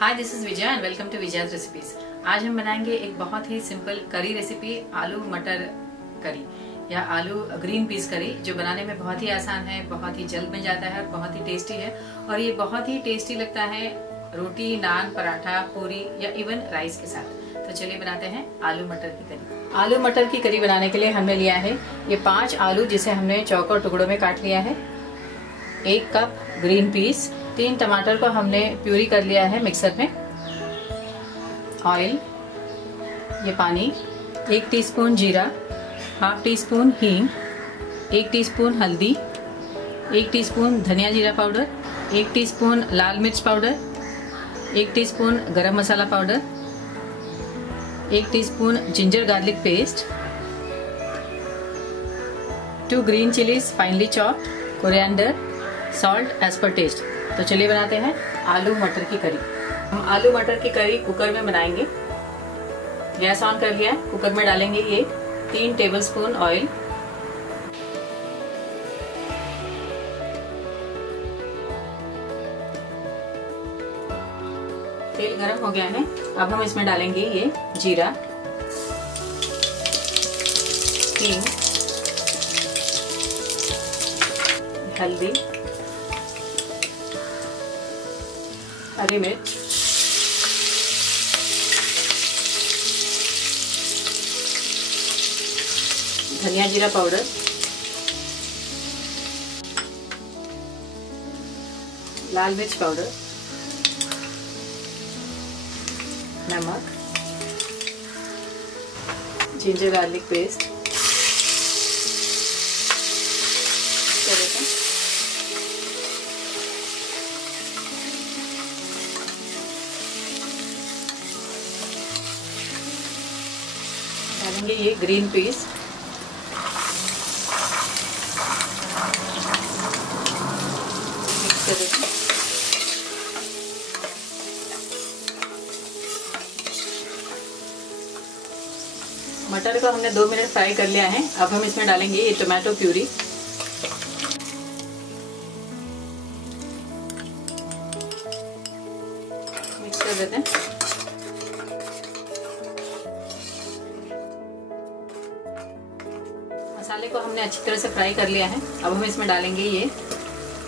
Hi, this is Vijay and welcome to Vijay's recipes. आज हम बनाएंगे एक बहुत ही सिंपल करी रेसिपी, आलू मटर करी या आलू ग्रीन पीस करी, जो बनाने में बहुत ही आसान है, बहुत ही जल्द बन जाता है और बहुत ही टेस्टी है। और ये बहुत ही टेस्टी लगता है रोटी, नान, पराठा, पूरी या इवन राइस के साथ। तो चलिए बनाते हैं आलू मटर की करी। आलू मटर की करी बनाने के लिए हमने लिया है ये 5 आलू, जिसे हमने चौकोर टुकड़ों में काट लिया है। 1 कप ग्रीन पीस, 3 टमाटर को हमने प्यूरी कर लिया है मिक्सर में। ऑयल, ये पानी, 1 टीस्पून जीरा, हाफ टीस्पून हींग, 1 टीस्पून हल्दी, 1 टीस्पून धनिया जीरा पाउडर, 1 टीस्पून लाल मिर्च powder, 1 teaspoon garam masala powder, 1 teaspoon ginger garlic paste, 2 green chillies finely chopped, coriander, salt as per taste. तो चलिए बनाते हैं आलू मटर की करी। हम आलू मटर की करी कुकर में बनाएंगे। गैस ऑन कर लिया, कुकर में डालेंगे ये 3 टेबलस्पून ऑयल। तेल गरम हो गया है, अब हम इसमें डालेंगे ये जीरा, हींग, हल्दी, हरी मिर्च, धनिया जीरा पाउडर, लाल मिर्च पाउडर, नमक, जिंजर गार्लिक पेस्ट, डालेंगे ये ग्रीन पीस, मिक्स कर देते हैं। मटर को हमने 2 मिनट फ्राई कर लिया है। अब हम इसमें डालेंगे ये टोमेटो प्यूरी, मिक्स कर देते हैं। मसाले को हमने अच्छी तरह से फ्राई कर लिया है। अब हम इसमें डालेंगे ये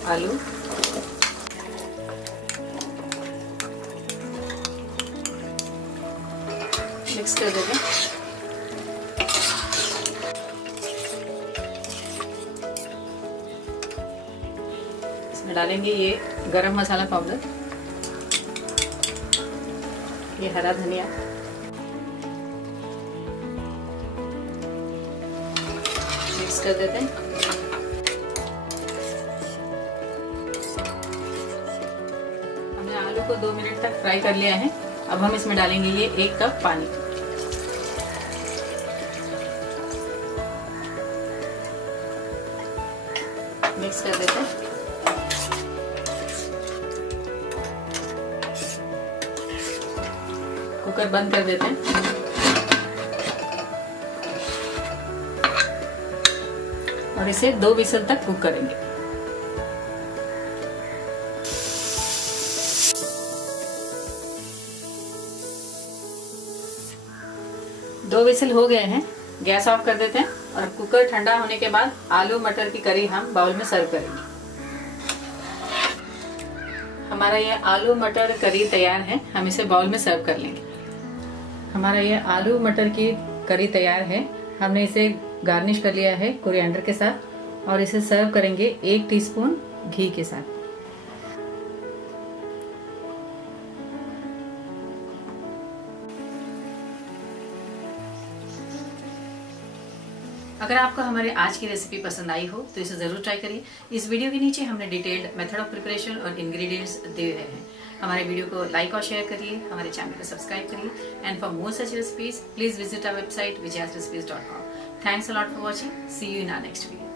आलू, मिक्स कर देते हैं। इसमें डालेंगे ये गरम मसाला पाउडर, ये हरा धनिया, मिक्स कर देते हैं। हमने आलू को 2 मिनट तक फ्राई कर लिया है। अब हम इसमें डालेंगे ये 1 कप पानी। मिक्स कर देते हैं। कुकर बंद कर देते हैं और इसे 2 विसल तक कुक करेंगे। दो विसल हो गए हैं, गैस ऑफ कर देते हैं और कुकर ठंडा होने के बाद आलू मटर की करी हम बाउल में सर्व करेंगे। हमारा ये आलू मटर करी तैयार है, हम इसे बाउल में सर्व कर लेंगे। हमारा ये आलू मटर की करी तैयार है। हमने इसे गार्निश कर लिया है कोरिएंडर के साथ और इसे सर्व करेंगे 1 टीस्पून घी के साथ। अगर आपको हमारे आज की रेसिपी पसंद आई हो तो इसे जरूर ट्राई करिए। इस वीडियो के नीचे हमने डिटेल्ड मेथड ऑफ प्रिपरेशन और इंग्रेडिएंट्स दिए हैं। हमारे वीडियो को लाइक और शेयर करिए, हमारे चैनल को सब्सक्राइब करिए and for more such recipes please visit our website vijayasrecipes.com। Thanks a lot for watching. See you in our next video.